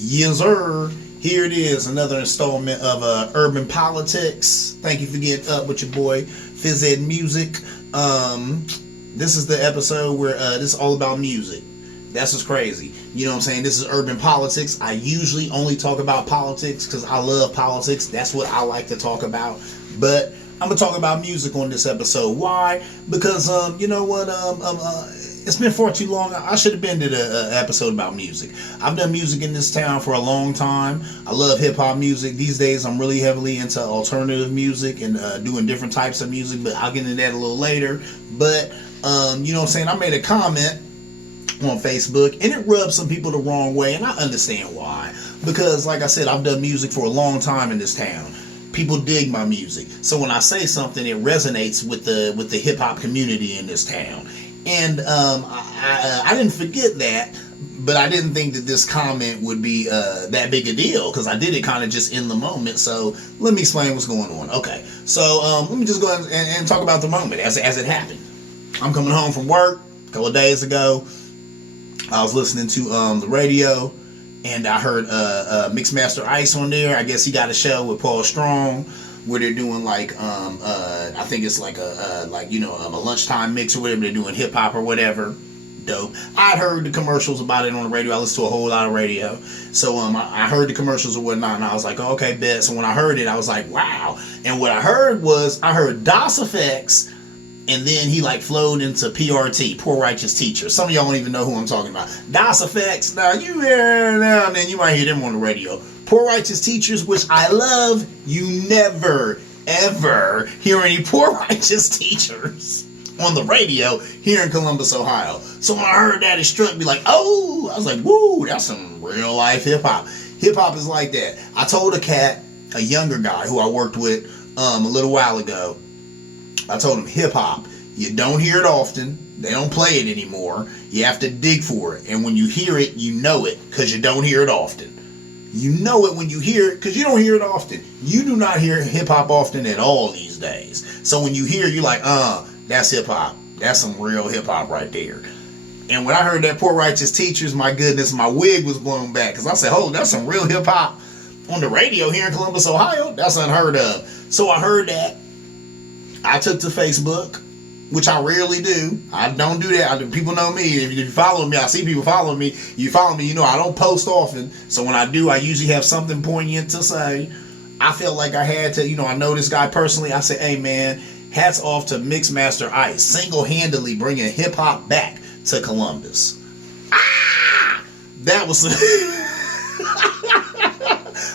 Yes, sir. Here it is, another installment of Urban Politics. Thank you for getting up with your boy Phys Ed Music. This is the episode where this is all about music. That's what's crazy. You know what I'm saying? This is Urban Politics. I usually only talk about politics because I love politics. That's what I like to talk about. But I'm gonna talk about music on this episode. Why? Because you know what? It's been far too long. I should have been to the episode about music. I've done music in this town for a long time. I love hip hop music. These days, I'm really heavily into alternative music and doing different types of music. But I'll get into that a little later. But you know what I'm saying? I made a comment on Facebook and it rubbed some people the wrong way, and I understand why. Because, like I said, I've done music for a long time in this town. People dig my music, so when I say something, it resonates with the hip hop community in this town. And I didn't forget that, but I didn't think that this comment would be that big a deal because I did it kind of just in the moment. So let me explain what's going on. Okay, so let me just go ahead and talk about the moment as it happened. I'm coming home from work a couple of days ago. I was listening to the radio, and I heard Mixmaster Ice on there. I guess he got a show with Paul Strong where they're doing like I think it's like a lunchtime mix or whatever. They're doing hip hop or whatever. Dope. I'd heard the commercials about it on the radio. I listen to a whole lot of radio, so I heard the commercials or whatnot, and I was like, oh, okay, bet. So when I heard it, I was like, wow. And what I heard DOS effects. And then he like flowed into PRT, Poor Righteous Teacher. Some of y'all don't even know who I'm talking about. DOS effects. Now and then you might hear them on the radio. Poor Righteous Teachers, which I love. You never, ever hear any Poor Righteous Teachers on the radio here in Columbus, Ohio. So when I heard that, it struck me like, oh, I was like, woo, that's some real life hip hop. Hip hop is like that. I told a younger guy who I worked with a little while ago, I told him hip hop, you don't hear it often. They don't play it anymore. You have to dig for it. And when you hear it, you know it because you don't hear it often. You know it when you hear it because you don't hear it often. You do not hear hip hop often at all these days. So when you hear it, you're like, that's hip hop. That's some real hip hop right there. And when I heard that Poor Righteous Teachers, my goodness, my wig was blown back because I said, oh, that's some real hip hop on the radio here in Columbus, Ohio. That's unheard of. So I heard that. I took to Facebook, which I rarely do. I don't do that. People know me. If you follow me, I see people following me. You follow me, you know I don't post often. So when I do, I usually have something poignant to say. I felt like I had to, I know this guy personally. I said, hey man, hats off to Mixmaster Ice, single-handedly bringing hip-hop back to Columbus. That was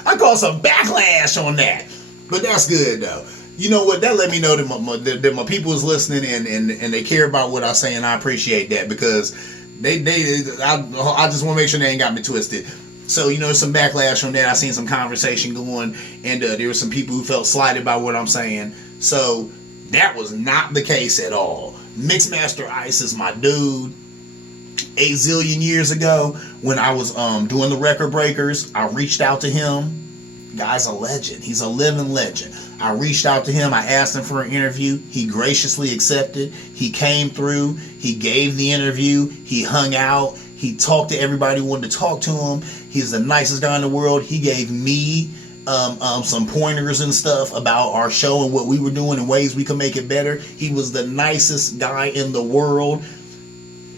I caught some backlash on that. But that's good though. You know what? That let me know that my people is listening and they care about what I say, and I appreciate that because I just want to make sure they ain't got me twisted. So some backlash on that. I seen some conversation going, and there were some people who felt slighted by what I'm saying. So that was not the case at all. Mixmaster Ice is my dude. 8 zillion years ago, when I was doing the Record Breakers, I reached out to him. Guy's a legend. He's a living legend. I reached out to him. I asked him for an interview. He graciously accepted. He came through. He gave the interview. He hung out. He talked to everybody who wanted to talk to him. He's the nicest guy in the world. He gave me some pointers and stuff about our show and what we were doing and ways we could make it better. He was the nicest guy in the world.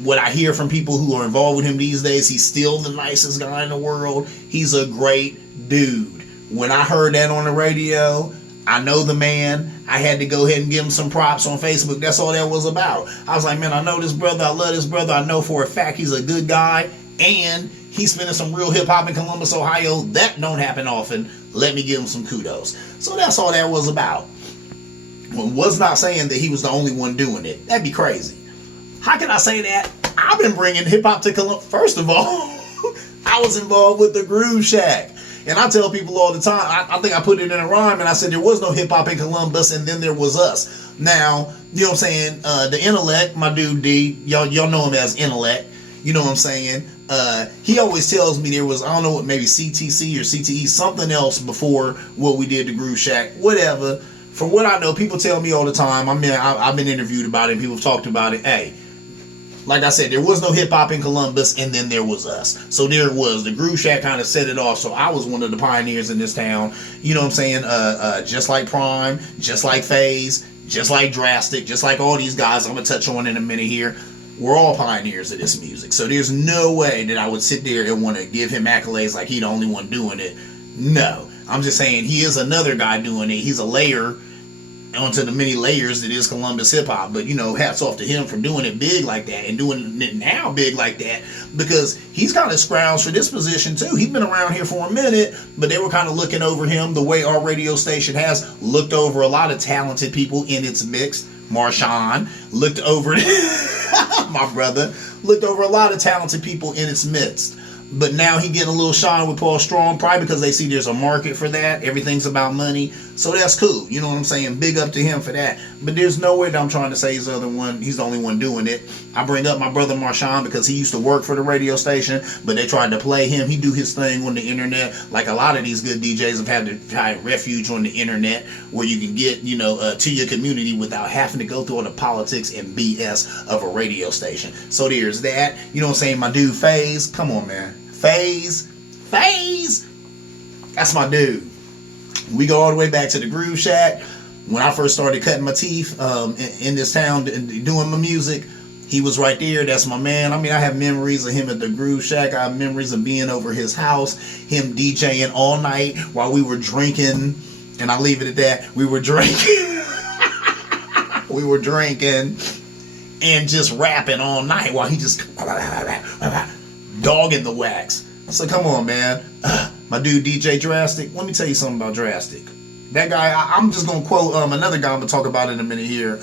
What I hear from people who are involved with him these days, he's still the nicest guy in the world. He's a great dude. When I heard that on the radio, I know the man. I had to go ahead and give him some props on Facebook. That's all that was about. I was like, man, I know this brother. I love this brother. I know for a fact he's a good guy. And he's spinning some real hip-hop in Columbus, Ohio. That don't happen often. Let me give him some kudos. So that's all that was about. Was not saying that he was the only one doing it. That'd be crazy. How can I say that? I've been bringing hip-hop to Columbus. First of all, I was involved with the Groove Shack. And I tell people all the time, I think I put it in a rhyme, and I said there was no hip-hop in Columbus, and then there was us. Now, you know what I'm saying, the Intellect, my dude D, y'all know him as Intellect, you know what I'm saying, he always tells me there was, I don't know what, maybe CTC or CTE, something else before what we did to Groove Shack, whatever. From what I know, people tell me all the time, I've been interviewed about it, and people have talked about it, hey, like I said, there was no hip hop in Columbus, and then there was us. So there it was. The Groove Shack kind of set it off. So I was one of the pioneers in this town. You know what I'm saying? Just like Prime, just like Phase, just like Drastic, just like all these guys I'm gonna touch on in a minute here. We're all pioneers of this music. So there's no way that I would sit there and want to give him accolades like he the only one doing it. No. I'm just saying he is another guy doing it. He's a layer onto the many layers that is Columbus hip hop. But you know, hats off to him for doing it big like that and doing it now big like that, because he's kind of scrounged for this position too. He's been around here for a minute, but they were kind of looking over him the way our radio station has looked over a lot of talented people in its mix. Marshawn looked over my brother looked over a lot of talented people in its midst. But now he getting a little shine with Paul Strong, probably because they see there's a market for that. Everything's about money. So that's cool. You know what I'm saying? Big up to him for that. But there's no way that I'm trying to say he's the only one doing it. I bring up my brother Marshawn because he used to work for the radio station, but they tried to play him. He do his thing on the internet. Like a lot of these good DJs have had to find refuge on the internet where you can get, you know, to your community without having to go through all the politics and BS of a radio station. So there's that. You know what I'm saying? My dude Phase. Come on, man. Phase. That's my dude. We go all the way back to the Groove Shack. When I first started cutting my teeth in this town doing my music, he was right there. That's my man. I mean, I have memories of him at the Groove Shack. I have memories of being over his house, him DJing all night while we were drinking. And I leave it at that. We were drinking. We were drinking and just rapping all night while he just dogging the wax. So come on, man. My dude DJ Drastic. Let me tell you something about Drastic. That guy, I'm just gonna quote another guy I'm gonna talk about in a minute here.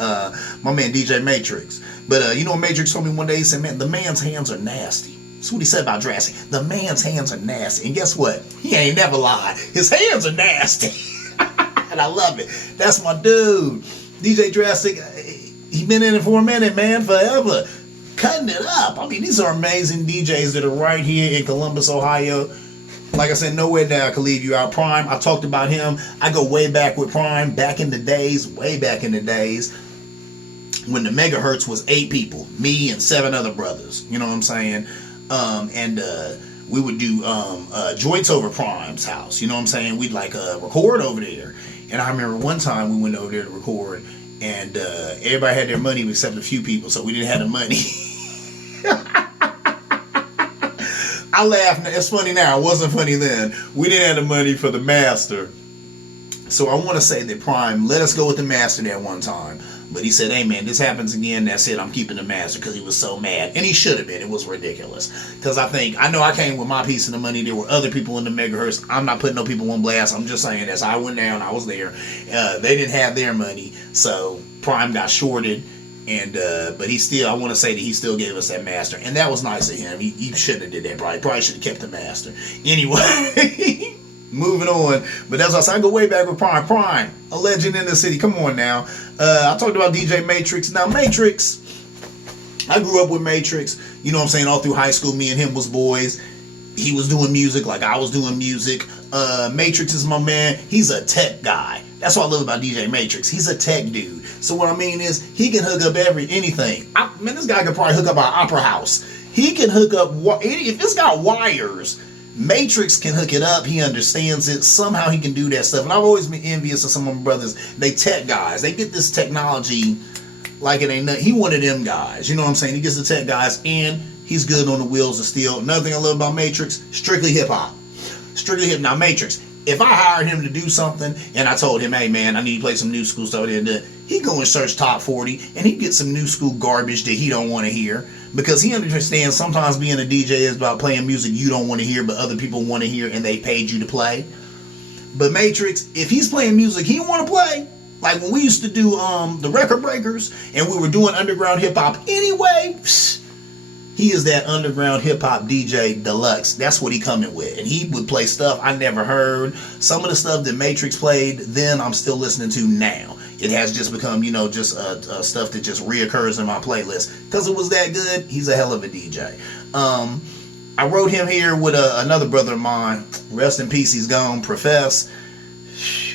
My man DJ Matrix. But you know what Matrix told me one day? He said, man, the man's hands are nasty. That's what he said about Drastic. The man's hands are nasty. And guess what? He ain't never lied. His hands are nasty. And I love it. That's my dude. DJ Drastic, he been in it for a minute, man, forever. Cutting it up. I mean, these are amazing DJs that are right here in Columbus, Ohio. Like I said, nowhere that I could leave you out. Prime, I talked about him. I go way back with Prime, back in the days, way back in the days, when the megahertz was 8 people, me and 7 other brothers. You know what I'm saying? We would do joints over Prime's house. You know what I'm saying? We'd like record over there. And I remember one time we went over there to record, and everybody had their money except a few people, so we didn't have the money. I laugh. It's funny now. It wasn't funny then. We didn't have the money for the master. So I want to say that Prime let us go with the master that one time. But he said, hey, man, this happens again. That's it. I'm keeping the master, because he was so mad. And he should have been. It was ridiculous. Because I know I came with my piece of the money. There were other people in the megahertz. I'm not putting no people on blast. I'm just saying, as I went down, I was there. They didn't have their money. So Prime got shorted. And but he still, I want to say that he still gave us that master, and that was nice of him. He shouldn't have did that. Probably should have kept the master. Anyway, moving on. But as I said, I go way back with Prime. Prime, a legend in the city. Come on now. I talked about DJ Matrix. Now Matrix, I grew up with Matrix. You know what I'm saying? All through high school, me and him was boys. He was doing music like I was doing music. Matrix is my man. He's a tech guy. That's what I love about DJ Matrix. He's a tech dude. So what I mean is, he can hook up anything. Man, this guy could probably hook up an opera house. He can hook up, if it's got wires, Matrix can hook it up. He understands it. Somehow he can do that stuff. And I've always been envious of some of my brothers. They tech guys. They get this technology like it ain't nothing. He one of them guys. You know what I'm saying? He gets the tech guys, and he's good on the wheels of steel. Another thing I love about Matrix, strictly hip-hop. Strictly hip. Now, Matrix, if I hired him to do something and I told him, hey man, I need to play some new school stuff, he'd go and search top 40 and he'd get some new school garbage that he don't want to hear, because he understands sometimes being a DJ is about playing music you don't want to hear but other people want to hear and they paid you to play. But Matrix, if he's playing music he want to play, like when we used to do the record breakers and we were doing underground hip hop anyway, he is that underground hip-hop DJ deluxe. That's what he coming with. And he would play stuff I never heard. Some of the stuff that Matrix played then I'm still listening to now. It has just become, just stuff that just reoccurs in my playlist. Because it was that good, he's a hell of a DJ. I wrote him here with another brother of mine. Rest in peace, he's gone. Profess.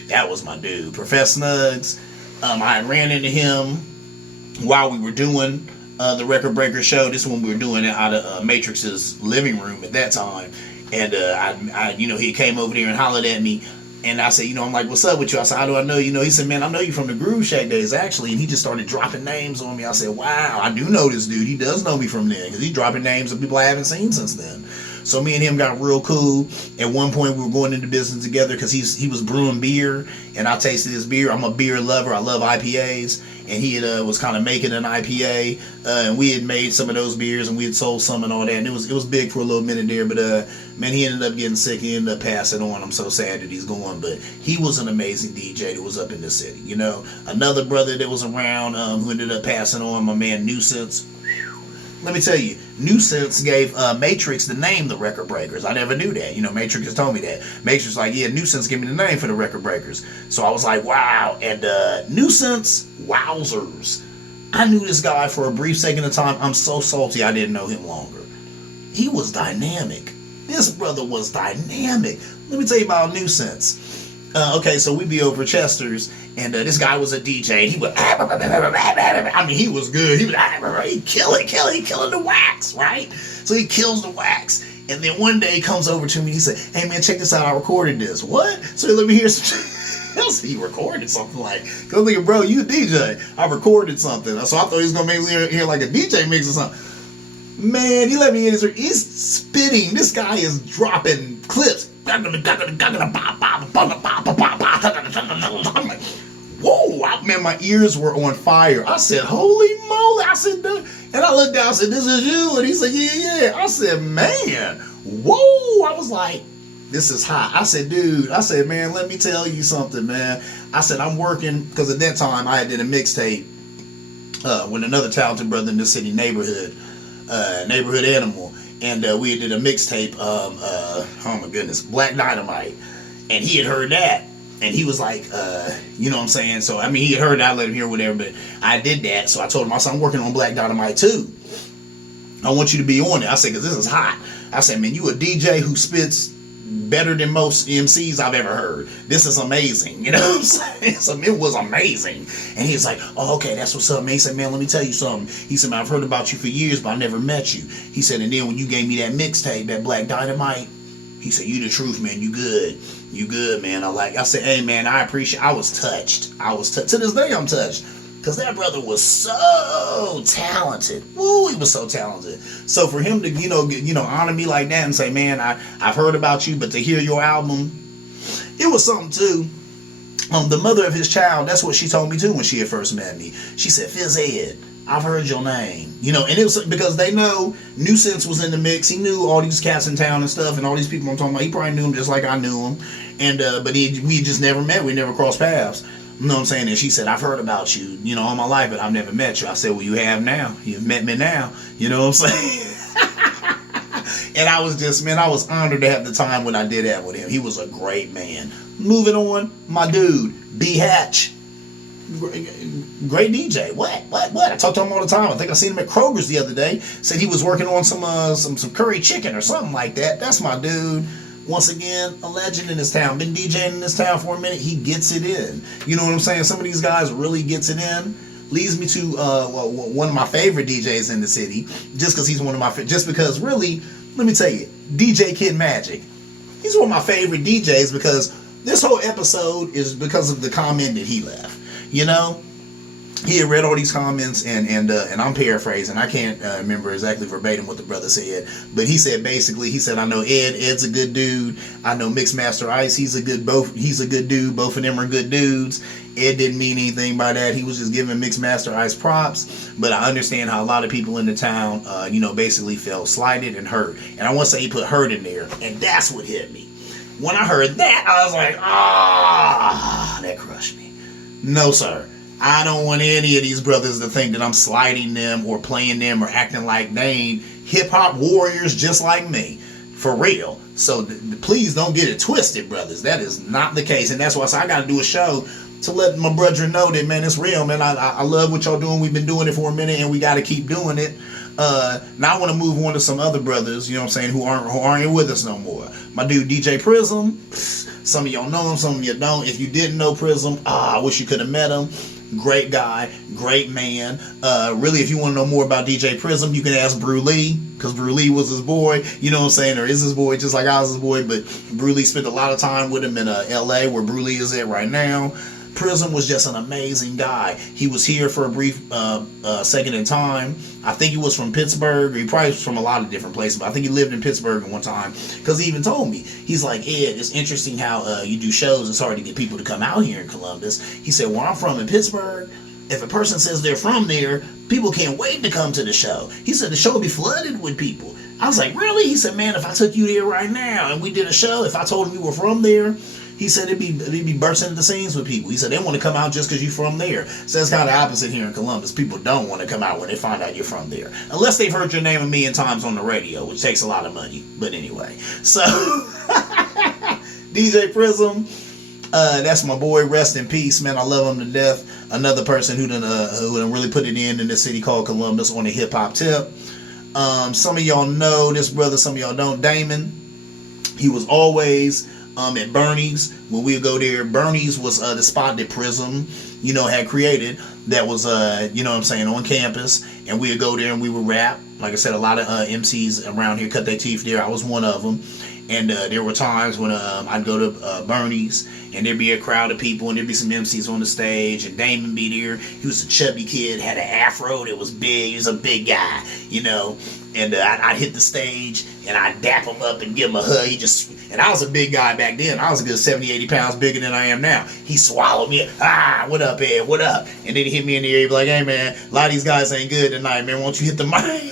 That was my dude. Profess Snuggs. I ran into him while we were doing the Record Breaker show. This one we were doing it out of Matrix's living room at that time. And I he came over there and hollered at me. And I said, I'm like, what's up with you? I said, how do I know you? He said, man, I know you from the Groove Shack days, actually. And he just started dropping names on me. I said, wow, I do know this dude. He does know me from then, because he's dropping names of people I haven't seen since then. So me and him got real cool. At one point, we were going into business together because he was brewing beer, and I tasted his beer. I'm a beer lover. I love IPAs, and he was kind of making an IPA, and we had made some of those beers, and we had sold some and all that, and it was big for a little minute there. But man, he ended up getting sick. He ended up passing on. I'm so sad that he's gone, but he was an amazing DJ that was up in the city. Another brother that was around who ended up passing on, my man Nuisance. Let me tell you, Nuisance gave Matrix the name the Record Breakers. I never knew that. Matrix has told me that. Matrix like, yeah, Nuisance gave me the name for the Record Breakers. So I was like, wow. And Nuisance, wowzers. I knew this guy for a brief second of time. I'm so salty I didn't know him longer. He was dynamic. This brother was dynamic. Let me tell you about Nuisance. Okay, so we'd be over at Chester's, and this guy was a DJ, and he would, he was good. He'd killing the wax, right? So he kills the wax, and then one day he comes over to me, and he said, hey man, check this out, I recorded this. What? So he let me hear some else. He recorded something like, cause I'm thinking, bro, you a DJ. I recorded something. So I thought he was gonna make me hear like a DJ mix or something. Man, he let me in his, he's spitting. This guy is dropping clips. I'm like, whoa, man, my ears were on fire. I said, holy moly. I said, dude. And I looked down, I said, this is you? And he said, yeah. I said, man, whoa. I was like, this is hot. I said, dude, man, let me tell you something, man. I said, I'm working, because at that time I had did a mixtape with another talented brother in the city, Neighborhood Animal. And we did a mixtape, oh my goodness, Black Dynamite. And he had heard that. And he was like, you know what I'm saying? So, he had heard that, I let him hear whatever, but I did that. So I told him, I said, I'm working on Black Dynamite too. I want you to be on it. I said, because this is hot. I said, man, you a DJ who spits better than most MCs I've ever heard. This is amazing. You know what I'm saying? So it was amazing. And he's like, oh, okay, that's what's up, man. He said, man, let me tell you something. He said, man, I've heard about you for years, but I never met you. He said, and then when you gave me that mixtape, that Black Dynamite, he said, you the truth, man. You good. You good, man. I said, hey, man, I appreciate, I was touched. To this day, I'm touched. Because that brother was so talented. Woo, he was so talented. So for him to, honor me like that and say, man, I've heard about you, but to hear your album, it was something too. The mother of his child, that's what she told me too when she had first met me. She said, Fizz Ed, I've heard your name. And it was because they know Nuisance was in the mix. He knew all these cats in town and stuff, and all these people I'm talking about. He probably knew them just like I knew them. And but we just never met. We never crossed paths. You know what I'm saying? And she said, I've heard about you, all my life, but I've never met you. I said, well, you have now. You've met me now. You know what I'm saying? And I was just, man, I was honored to have the time when I did have with him. He was a great man. Moving on, my dude, B Hatch. Great DJ. What? I talk to him all the time. I think I seen him at Kroger's the other day. Said he was working on some curry chicken or something like that. That's my dude. Once again, a legend in this town. Been DJing in this town for a minute. He gets it in. You know what I'm saying? Some of these guys really gets it in. Leads me to one of my favorite DJs in the city. Just because he's one of my just because really, let me tell you, DJ Kid Magic. He's one of my favorite DJs because this whole episode is because of the comment that he left. He had read all these comments, and I'm paraphrasing. I can't remember exactly verbatim what the brother said, but he said basically, I know Ed's a good dude. I know Mixmaster Ice, he's a good dude. Both of them are good dudes. Ed didn't mean anything by that. He was just giving Mixmaster Ice props. But I understand how a lot of people in the town, basically felt slighted and hurt. And I want to say he put hurt in there, and that's what hit me. When I heard that, I was like, that crushed me. No, sir. I don't want any of these brothers to think that I'm slighting them or playing them or acting like they ain't hip-hop warriors just like me. For real. So please don't get it twisted, brothers. That is not the case. And that's why I said I got to do a show to let my brethren know that, man, it's real, man. I love what y'all doing. We've been doing it for a minute, and we got to keep doing it. Now I want to move on to some other brothers, who aren't with us no more. My dude DJ Prism. Some of y'all know him, some of you don't. If you didn't know Prism, I wish you could have met him. Great guy, great man. Really, if you want to know more about DJ Prism, you can ask Brew Lee, because Brew Lee was his boy, you know what I'm saying, or is his boy, just like I was his boy. But Brew Lee spent a lot of time with him in LA, where Brew Lee is at right now. Prism was just an amazing guy. He was here for a brief second in time. I think he was from Pittsburgh. He probably was from a lot of different places, but I think he lived in Pittsburgh at one time, because he even told me, he's like, Ed, it's interesting how you do shows. It's hard to get people to come out here in Columbus. He said, where I'm from in Pittsburgh, if a person says they're from there, people can't wait to come to the show. He said the show will be flooded with people. I was like, really? He said, man, if I took you there right now and we did a show, if I told him you were from there, he said it'd be bursting into the scenes with people. He said they want to come out just because you're from there. So that's kind of the opposite here in Columbus. People don't want to come out when they find out you're from there, unless they've heard your name a million times on the radio, which takes a lot of money. But anyway, so DJ Prism, that's my boy. Rest in peace, man. I love him to death. Another person who done really put it in this city called Columbus on a hip hop tip. Some of y'all know this brother. Some of y'all don't. Damon. He was always at Bernie's. When we would go there, Bernie's was the spot that Prism, had created, that was on campus, and we would go there and we would rap. Like I said, a lot of MCs around here cut their teeth there. I was one of them. And there were times when I'd go to Bernie's, and there'd be a crowd of people, and there'd be some MCs on the stage, and Damon be there. He was a chubby kid, had an afro that was big. He was a big guy, And I'd hit the stage, and I'd dap him up and give him a hug. And I was a big guy back then. I was a good 70, 80 pounds bigger than I am now. He swallowed me. What up, Ed? What up? And then he hit me in the ear. He'd be like, hey, man, a lot of these guys ain't good tonight, man. Won't you hit the mic?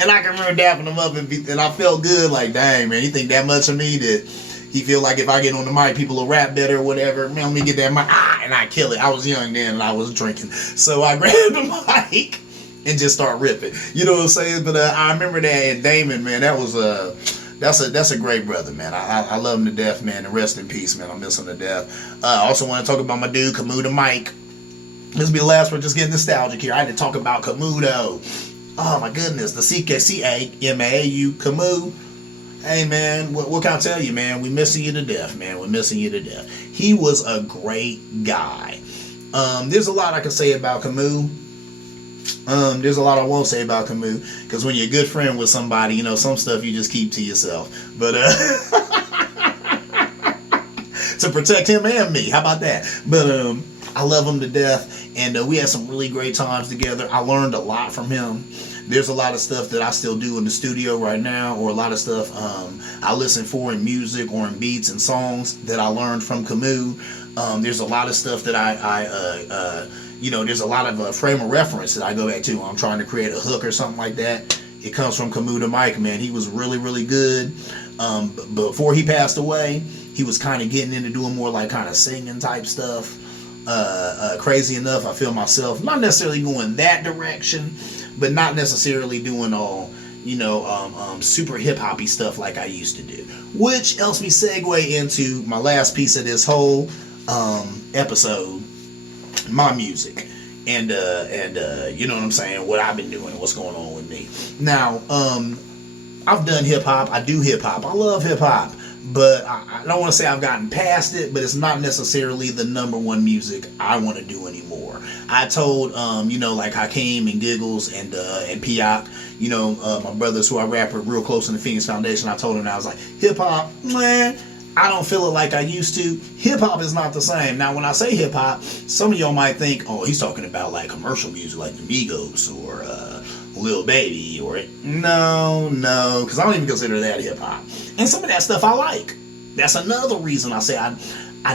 And I can remember dapping him up, and I felt good, like, dang, man, you think that much of me that he feel like if I get on the mic, people will rap better or whatever. Man, let me get that mic, and I kill it. I was young then, and I was drinking. So I grabbed the mic and just start ripping. You know what I'm saying? But I remember that, and Damon, man, that was that's a great brother, man. I love him to death, man, and rest in peace, man. I miss him to death. I also want to talk about my dude, Camus the Mike. This will be the last one, just getting nostalgic here. I had to talk about Camus, though. Oh my goodness, the CKCAMAU, Camus. Hey man, what can I tell you, man? We missing you to death, man. We're missing you to death. He was a great guy. There's a lot I can say about Camus. There's a lot I won't say about Camus, because when you're a good friend with somebody, some stuff you just keep to yourself. But to protect him and me, how about that? But I love him to death, and we had some really great times together. I learned a lot from him. There's a lot of stuff that I still do in the studio right now, or a lot of stuff I listen for in music or in beats and songs that I learned from Camus. There's a lot of stuff that there's a lot of frame of reference that I go back to when I'm trying to create a hook or something like that. It comes from Camus the Mike, man. He was really, really good. Before he passed away, he was kind of getting into doing more like kind of singing type stuff. Crazy enough, I feel myself not necessarily going that direction, but not necessarily doing all super hip-hoppy stuff like I used to do, which helps me segue into my last piece of this whole episode, my music, and you know what I'm saying, what I've been doing, what's going on with me. Now, I've done hip-hop, I do hip-hop, I love hip-hop, but I don't want to say I've gotten past it, but it's not necessarily the number one music I want to do anymore. I told, like Hakeem and Giggles and Piak, my brothers who I rap with real close in the Phoenix Foundation, I told them, I was like, hip-hop, man, I don't feel it like I used to. Hip-hop is not the same. Now, when I say hip-hop, some of y'all might think, oh, he's talking about like commercial music like the Migos or Lil Baby or no, because I don't even consider that hip-hop. And some of that stuff I like. That's another reason I say I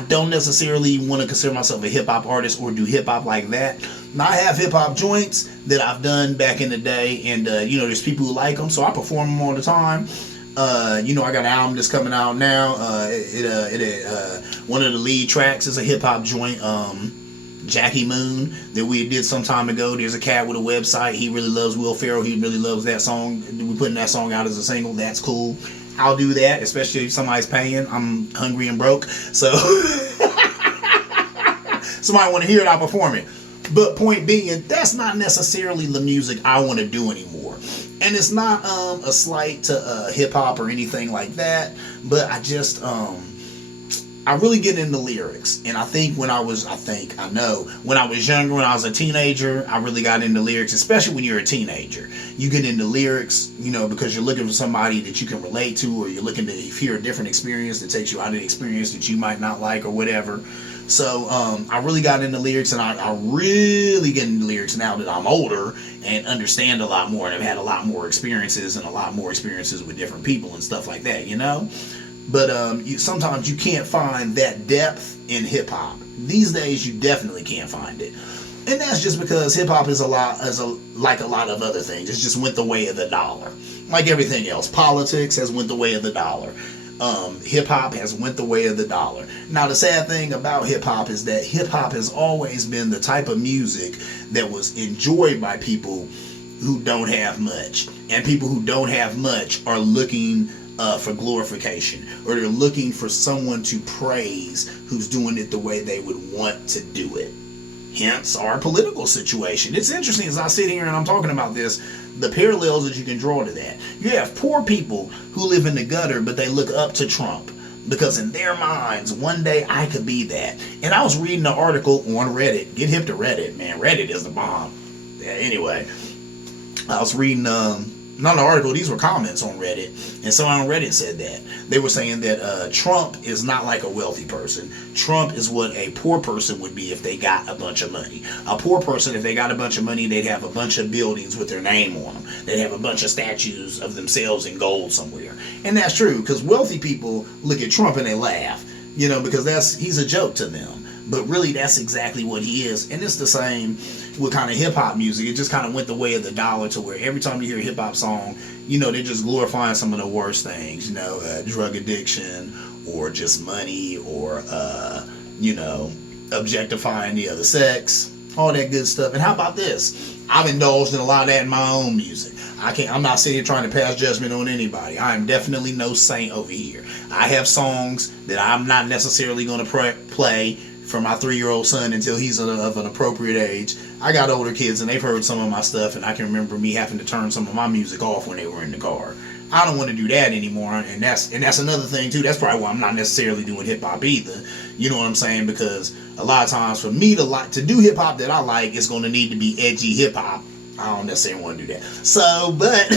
don't necessarily want to consider myself a hip-hop artist or do hip-hop like that. Now, I have hip-hop joints that I've done back in the day, and there's people who like them, so I perform them all the time. I got an album that's coming out now. One of the lead tracks is a hip-hop joint, Jackie Moon, that we did some time ago. There's a cat with a website. He really loves Will Ferrell. He really loves that song. We're putting that song out as a single. That's cool. I'll do that, especially if somebody's paying. I'm hungry and broke. So somebody want to hear it, I'll perform it. But point being, that's not necessarily the music I want to do anymore. And it's not a slight to hip-hop or anything like that. But I I really get into lyrics, and I think when I was younger, when I was a teenager, I really got into lyrics, especially when you're a teenager. You get into lyrics, you know, because you're looking for somebody that you can relate to, or you're looking to hear a different experience that takes you out of the experience that you might not like or whatever. So I really got into lyrics, and I really get into lyrics now that I'm older and understand a lot more, and I've had a lot more experiences with different people and stuff like that, you know? But sometimes you can't find that depth in hip-hop. These days, you definitely can't find it. And that's just because hip-hop is like a lot of other things. It's just went the way of the dollar. Like everything else. Politics has went the way of the dollar. Hip-hop has went the way of the dollar. Now, the sad thing about hip-hop is that hip-hop has always been the type of music that was enjoyed by people who don't have much. And people who don't have much are looking for glorification, or they're looking for someone to praise who's doing it the way they would want to do it. Hence our political situation. It's interesting as I sit here and I'm talking about this, the parallels that you can draw to that. You have poor people who live in the gutter, but they look up to Trump, because in their minds, one day I could be that. And I was reading an article on Reddit. Get hip to Reddit, man. Reddit is the bomb. Yeah, anyway, I was reading not an article, these were comments on Reddit, and someone on Reddit said that. They were saying that Trump is not like a wealthy person. Trump is what a poor person would be if they got a bunch of money. A poor person, if they got a bunch of money, they'd have a bunch of buildings with their name on them. They'd have a bunch of statues of themselves in gold somewhere. And that's true, because wealthy people look at Trump and they laugh, you know, because he's a joke to them. But really, that's exactly what he is. And it's the same with kind of hip-hop music. It just kind of went the way of the dollar, to where every time you hear a hip-hop song, you know, they're just glorifying some of the worst things, you know, drug addiction, or just money, or, you know, objectifying the other sex, all that good stuff. And how about this? I've indulged in a lot of that in my own music. I'm not sitting here trying to pass judgment on anybody. I am definitely no saint over here. I have songs that I'm not necessarily going to play for my 3-year-old son until he's of an appropriate age. I got older kids and they've heard some of my stuff, and I can remember me having to turn some of my music off when they were in the car. I don't want to do that anymore, and that's another thing too. That's probably why I'm not necessarily doing hip hop either. You know what I'm saying? Because a lot of times for me to do hip hop that I like, it's going to need to be edgy hip hop. I don't necessarily want to do that. So, but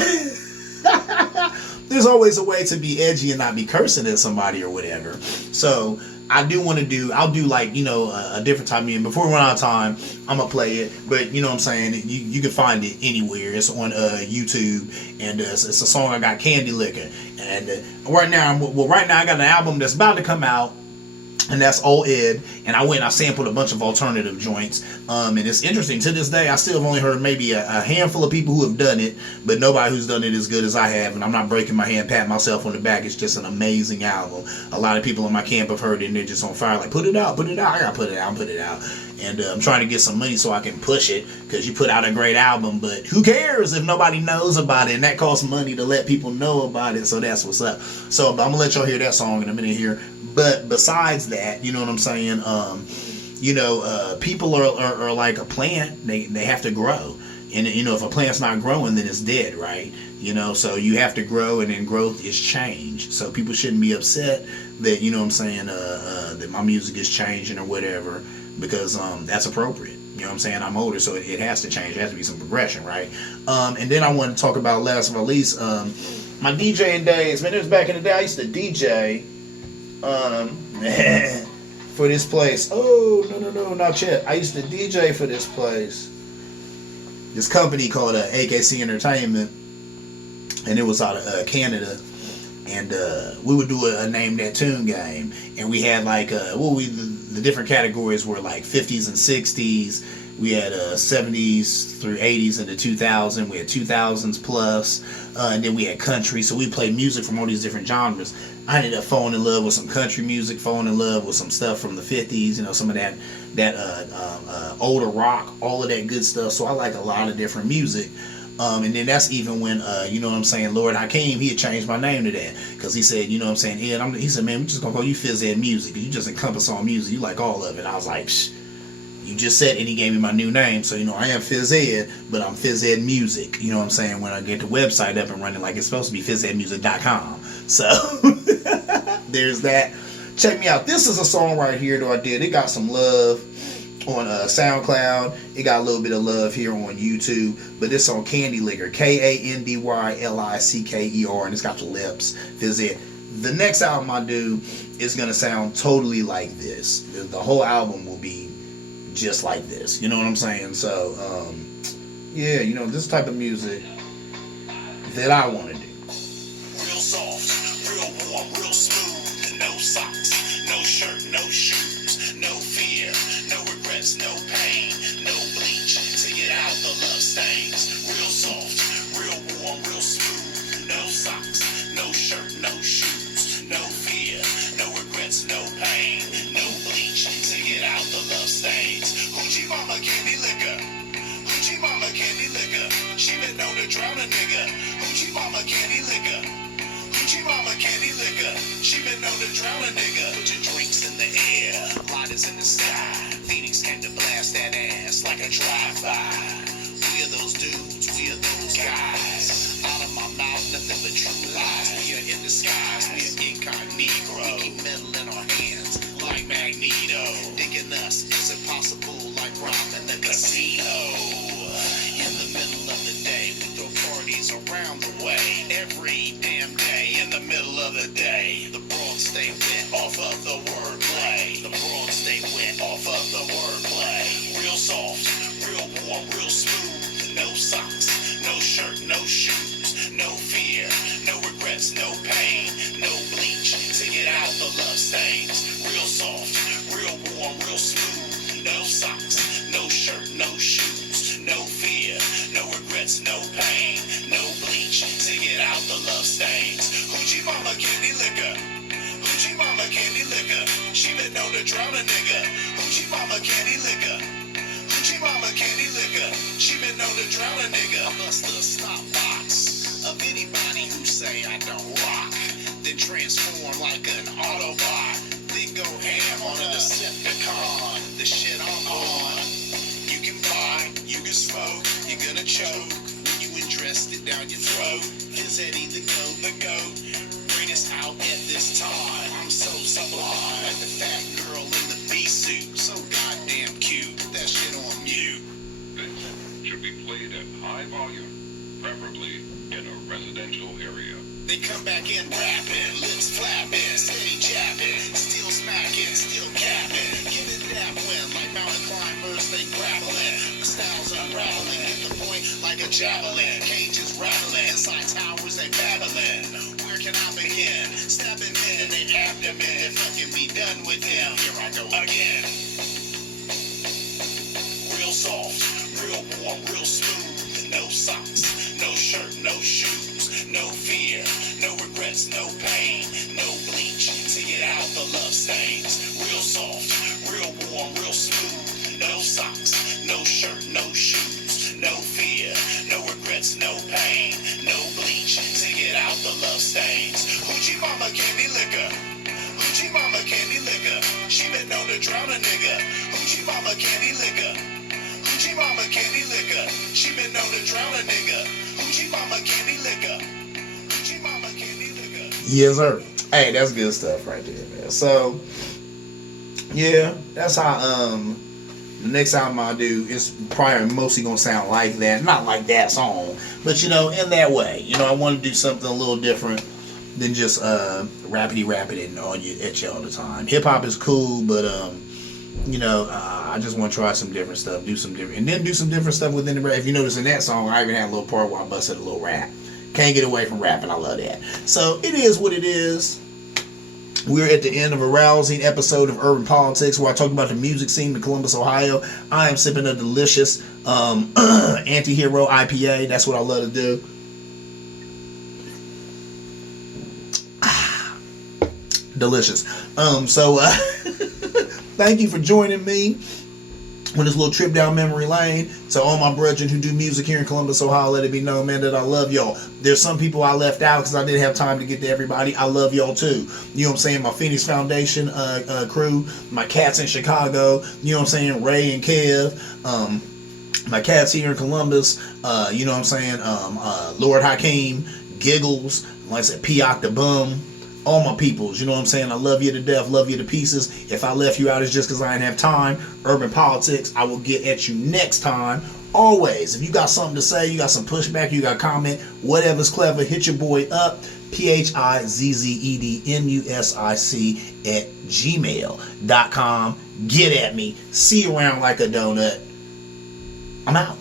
there's always a way to be edgy and not be cursing at somebody or whatever. So I'll do like, you know, a different type of music. Before we run out of time, I'm going to play it. But, you know what I'm saying, you can find it anywhere. It's on YouTube. And it's a song I got, Candy Liquor. And right now I got an album that's about to come out. And that's All Ed, and I sampled a bunch of alternative joints, and it's interesting. To this day, I still have only heard maybe a handful of people who have done it, but nobody who's done it as good as I have, and I'm not breaking my hand, patting myself on the back. It's just an amazing album. A lot of people in my camp have heard it, and they're just on fire, like, put it out, I gotta put it out. And I'm trying to get some money so I can push it, because you put out a great album, but who cares if nobody knows about it, and that costs money to let people know about it, so that's what's up. So I'm going to let y'all hear that song in a minute here. But besides that, you know what I'm saying, you know, people are like a plant. They have to grow. And, you know, if a plant's not growing, then it's dead, right? You know, so you have to grow, and then growth is change. So people shouldn't be upset that, you know what I'm saying, that my music is changing or whatever, because that's appropriate. You know what I'm saying? I'm older, so it has to change. There has to be some progression, right? And then I want to talk about, last but not least, my DJing days. Man, it was back in the day. I used to DJ for this place. Oh, no, not yet. I used to DJ for this place. This company called AKC Entertainment, and it was out of Canada. And we would do a Name That Tune game. And we had like, the different categories were like 50s and 60s. We had 70s through 80s into 2000. We had 2000s plus. And then we had country. So we played music from all these different genres. I ended up falling in love with some country music, falling in love with some stuff from the 50s, you know, some of that older rock, all of that good stuff. So I like a lot of different music. And then that's even when, you know what I'm saying, Lord Hakeem, he had changed my name to that. Because he said, you know what I'm saying, Ed, he said, man, we're just going to call you Phys Ed Music. You just encompass all music. You like all of it. And I was like, psh, you just said it, and he gave me my new name. So, you know, I am Phys Ed, but I'm Phys Ed Music. You know what I'm saying? When I get the website up and running like it's supposed to be, phys edmusic.com. So, there's that. check me out. This is a song right here that I did. It got some love on SoundCloud. It got a little bit of love here on YouTube. But this on Candy Licker, KANDYLICKER, and it's got the lips. Fizz it. The next album I do is gonna sound totally like this. The whole album will be just like this. You know what I'm saying? So, yeah, you know, this type of music that I want to do. Real soft, real warm, real smooth. No socks, no shirt, no shoes, no fear, no regrets, no pain, no bleach to get out the love stains. Real soft, real warm, real smooth. No socks, no shirt, no shoes, no fear, no regrets, no pain, no bleach to get out the love stains. Hoochie mama candy liquor. Hoochie mama candy liquor. She been known to drown a nigga. Hoochie mama candy liquor. Hoochie mama candy liquor. She been known to drown a nigga. Put your drinks in the air, lighters in the sky. Phoenix came to blast that ass like a drive-by. We are those dudes, we are those guys. Out of my mouth, nothing but true lies. We are in disguise, we are incognito. We keep metal in our hands like Magneto. Digging us is impossible like Rom in the casino. In the middle of the day, we throw parties around the way. Every damn day in the middle of the day. The broads stay wet off of the wordplay. The broads stay wet off of the wordplay. Real soft, real warm, real smooth. No socks, no shirt, no shoes, no fear, no regrets, no pain, no bleach to get out the love stains. Real soft, real warm, real smooth. No socks, no shirt, no shoes, no fear, no regrets, no pain, no bleach to get out the love stains. Hoochie mama candy liquor. Hoochie mama candy liquor. She been known to drown a nigga. Hoochie mama candy liquor. Hoochie mama candy liquor. She been known to drown a nigga. I bust the stop box of anybody who say I don't rock. Then transform like an Autobot. Then go ham on a Decepticon. The shit I'm on. You can buy, you can smoke, you're gonna choke when you ingest it down your throat. Is Eddie the goat, greatest out at this time. I'm so sublime, like the fat girl in the bee suit. So goddamn cute, put that shit on mute. This should be played at high volume, preferably in a residential area. They come back in rapping, lips flapping, steady jabbing, still smacking, still capping. Giving that win like mountain climbers, they grappling. The styles unraveling, get the point like a javelin. Cages rattling, inside towers they battling. Where can I begin? Stabbing men in their abdomen. If I can be done with them, here I go again. Real soft, real warm, real smooth. No socks, no shirt, no shoes, no fear, no regrets, no pain, no bleach to get out the love stains. Real soft, real warm, real smooth. No socks, no shirt, no shoes, no fear, no regrets, no pain, no bleach to get out the love stains. Hoochie mama candy liquor. Hoochie mama candy liquor. She been known to drown a nigga. Hoochie mama candy liquor. Hoochie mama candy liquor. She been known to drown a nigga. Hoochie mama candy liquor. Hoochie mama candy liquor. Yes, sir. Hey, that's good stuff right there, man. So, yeah, that's how the next album I do is probably mostly gonna sound like that. Not like that song, but you know, in that way. You know, I want to do something a little different than just rappity and on you at you all the time. Hip hop is cool, but you know, I just want to try some different stuff, do some different, and then do some different stuff within the rap. If you notice in that song, I even had a little part where I busted a little rap. Can't get away from rapping. I love that. So it is what it is. We're at the end of a rousing episode of Urban Politics where I talk about the music scene in Columbus, Ohio. I am sipping a delicious anti-hero IPA. That's what I love to do. Delicious. Thank you for joining me on this little trip down memory lane. To all my brethren who do music here in Columbus, Ohio, let it be known, man, that I love y'all. There's some people I left out because I didn't have time to get to everybody. I love y'all too. You know what I'm saying? My Phoenix Foundation crew, my cats in Chicago, you know what I'm saying? Ray and Kev, my cats here in Columbus, you know what I'm saying? Lord Hakeem, Giggles, like I said, Piak the Bum, All my peoples, you know what I'm saying? I love you to death, love you to pieces. If I left you out, it's just because I didn't have time. Urban Politics, I will get at you next time. Always, if you got something to say, you got some pushback, you got a comment, whatever's clever, hit your boy up. PHIZZEDMUSIC@gmail.com. Get at me. See you around like a donut. I'm out.